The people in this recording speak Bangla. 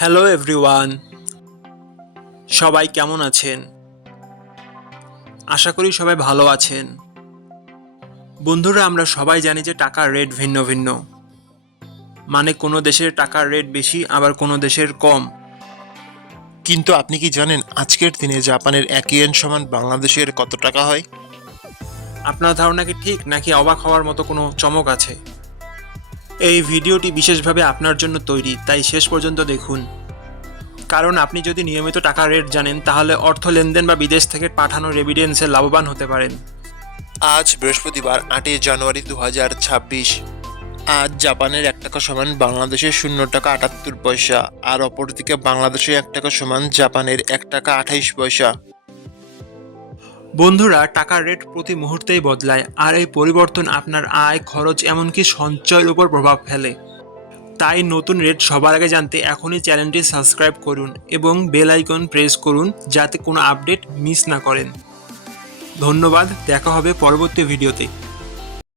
হ্যালো এভরিওয়ান, সবাই কেমন আছেন? আশা করি সবাই ভালো আছেন। বন্ধুরা, আমরা সবাই জানি যে টাকার রেট ভিন্ন ভিন্ন। মানে কোনো দেশের টাকার রেট বেশি, আবার কোনো দেশের কম। কিন্তু আপনি কি জানেন আজকের দিনে জাপানের 1 ইয়েন সমান বাংলাদেশের কত টাকা হয়? আপনার ধারণা কি ঠিক, নাকি অবাক হওয়ার মতো কোনো চমক আছে? এই ভিডিওটি বিশেষভাবে আপনার জন্য তৈরি, তাই শেষ পর্যন্ত দেখুন। কারণ আপনি যদি নিয়মিত টাকার রেট জানেন, তাহলে অর্থ লেনদেন বা বিদেশ থেকে পাঠানো রেমিটেন্সে লাভবান হতে পারেন। আজ বৃহস্পতিবার 8 জানুয়ারি 2026। আজ জাপানের 1 টাকা সমান বাংলাদেশের 0 টাকা 78 পয়সা, আর অপরদিকে বাংলাদেশের 1 টাকা সমান জাপানের 1 টাকা 28 পয়সা। বন্ধুরা, টাকার রেট প্রতি মুহূর্তেই বদলায়, আর এই পরিবর্তন আপনার আয়, খরচ, এমনকি সঞ্চয়ের উপর প্রভাব ফেলে। তাই নতুন রেট সবার আগে জানতে এখনই চ্যানেলটি সাবস্ক্রাইব করুন এবং বেল আইকন প্রেস করুন, যাতে কোনো আপডেট মিস না করেন। ধন্যবাদ, দেখা হবে পরবর্তী ভিডিওতে।